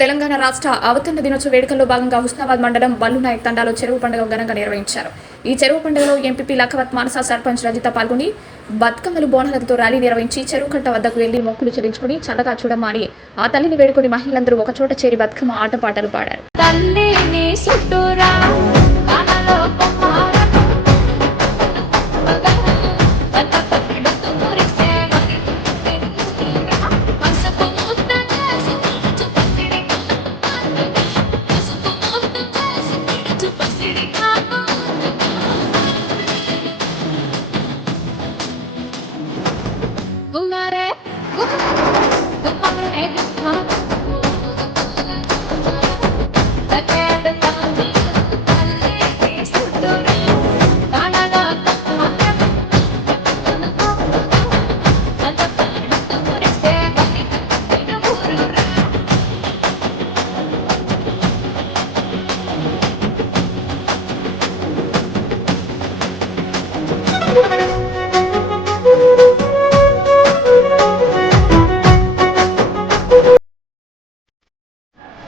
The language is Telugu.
తెలంగాణ రాష్ట్ర అవతరణ దినోత్సవ వేడుకల్లో భాగంగా హుస్నాబాద్ మండలం బల్లునాయక్ తండాలో చెరువు పండుగ ఘనంగా నిర్వహించారు. ఈ చెరువు పండుగలో ఎంపీపీ లఖవత్ మానస సర్పంచ్ రజిత పాల్గొని బతుకమ్మలు బోనాలతో ర్యాలీ నిర్వహించి చెరువు కట్ట వద్దకు వెళ్లి మొక్కులు చెల్లించుకుని చల్లగా చూడమ్మా అని ఆ తల్లిని వేడుకొని మహిళలందరూ ఒకచోట చేరి బతుకమ్మ ఆటపాటలు పాడారు.